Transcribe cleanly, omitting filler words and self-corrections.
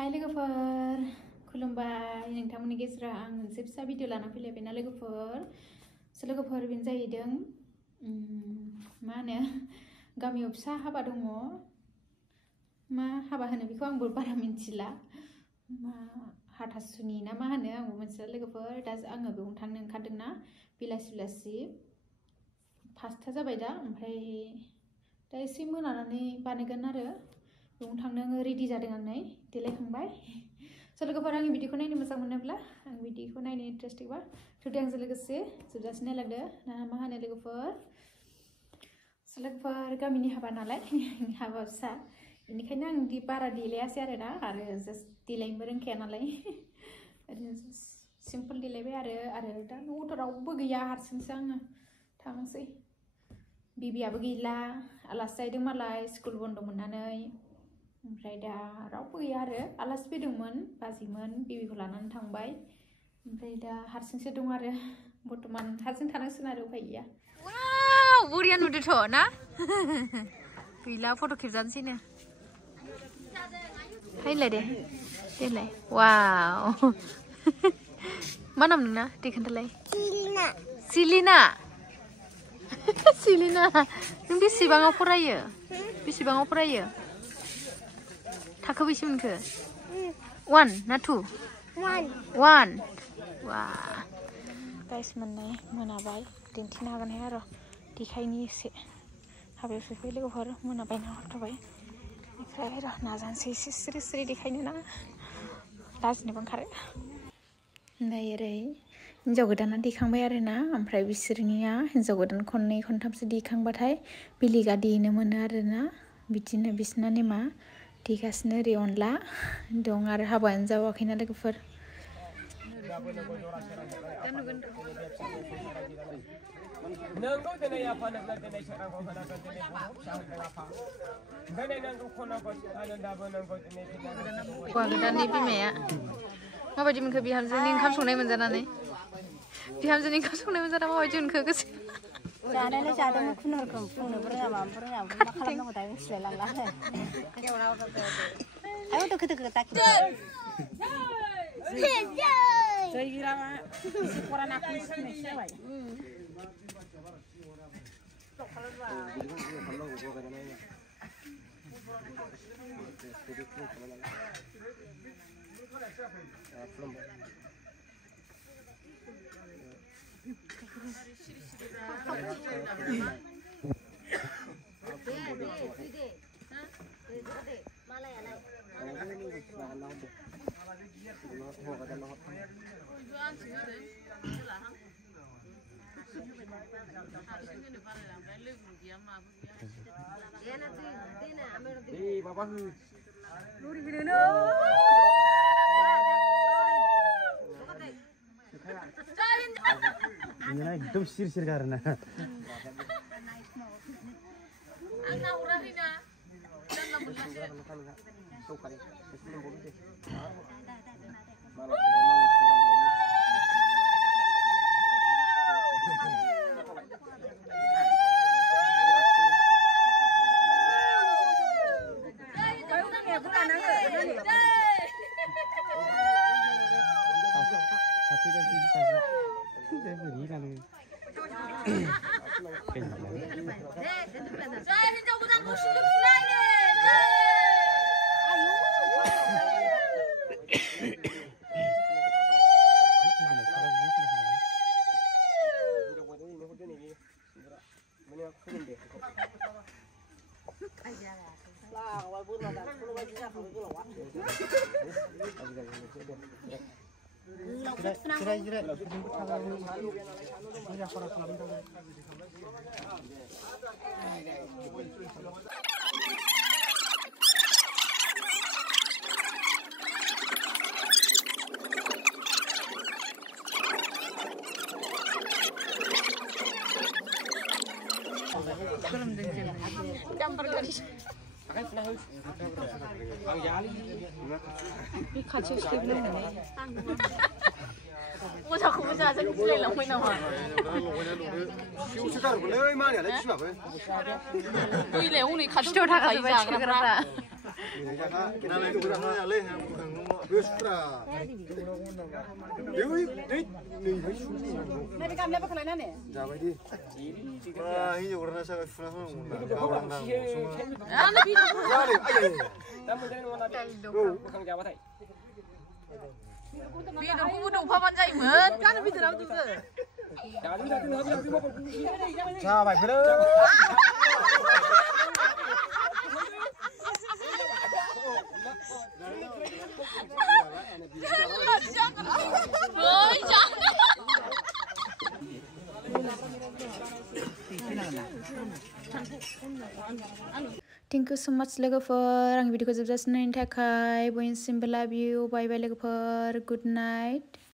Hai logoफोर खुलुमबाय नोंथांमोननि गेजेराव आं मोनसे फिसा भिडिअ लाना फैलायबायना लोगोफोर बेनो जाहैदों मा होनो गामियाव फिसा हाबा दङ मा हाबा होनो बेखौ आंबो बारा मिन्थिला मा हाथासुनि ना मा होनो आंबो मिन्थिला लोगोफोर दा आङो बेयावनो थांनो ओंखारदोंना बेलासि 5टा जाबाय दा ओमफ्राय दा एसे मोनानानै बानायगोन आरो बेयावनो थांनो रेडि जादों आं नै देलायखांबाय स' लोगोफोर आंनि भिडिअखौ नायनो मोजां मोनोब्ला आं भिडिअखौ नायनो इन्टारेस्टिंबा जुदि आंजों लोगोसे जोबजासिम नायलांदो ना मा होनो लोगोफोर गामिनि हाबा नालाय हाबा फिसा बेनिखायनो आं बारा देलायासै आरो जास्ट देलायनोबो रोंखाया नालाय ओरैनो सिम्पोल देलायबाय आरो दा न'आवथ' रावबो गैया हारसिंसो आङो थांसै बिबियाबो गैला आलासि जाहैदों मालाय स्कुल बन्द मोननानै ओमफ्राय दा रावबो गैया आरो आलासि फैदोंमोन बाजैमोन बिबिखौ लानानै थांबाय ओमफ्राय दा हारसिंसो दं आरो बर्तमान हारसिं थानांसिगोन आरो उफाय गैया वाव बरिया नुदोंथ' ना गैला फट' खेबजानोसैनो हायलाय दे देलाय वाव मा नाम नोंना दे खोन्थालाय सिलिना सिलिना नों बेसेबाङाव फरायो थाखो बेसे मोनखो 1 ना 2 1 वा गाइस मोनाबाय दिन्थिनो हागोनहाय आरो देखायनि एसे हाबायाव सफैबाय लोगोफोर मोनाबाय ना हरथ'बाय ओमफ्राय र' नाजानोसै एसे सिरि देखायनो ना लाजिनोबो ओंखारो ओमफ्राय ओरै हिन्जाव गोदाना देखांबाय आरोना ओमफ्राय बिसोरनिया हिन्जाव गोदान खननै खनथामसो देखांबाथाय बेलेगा देनो मोनो आरोना बिदिनो बिसोरना नेमा देगासिनो ओरै अनला दं आरो हाबायानो जावाखैना लोगोफोर हौवा गोदाननि बिमाया माबायदि मोनखो बिहामजोनि ओंखाम संनाय मोनजानानै माबायदि मोनखो गोसो जानायालाय जादोंमोन खुनुरुखुम बुंनोबो रोङा माबो रोङा मा खालामनांगौ दा मिथिलाय लांला आयौ दोखो दाखि एकदम सिर गारना मोजांखौबो जाजों गिलायलांबाय नामा दैलाय हनै खाथियाव थाखायो जाग्राफ्रा Kenapa itu kurang alih yang kurang nomor besra. Dewi, Nabi kami apa kelainan ya? Jawa di. Wah, ini warna saya kurang nomor. Orang nang. Jari, ayo. Biar aku udah paman jaiman, kan lebih terang tuh ke. Sabai bro. Boy, jangan. Thank you so much logoफोर आं भिडिअखौ जोबजासिम नायनायनि थाखाय बयनिसिमबो love you bye bye लोगोफोर good night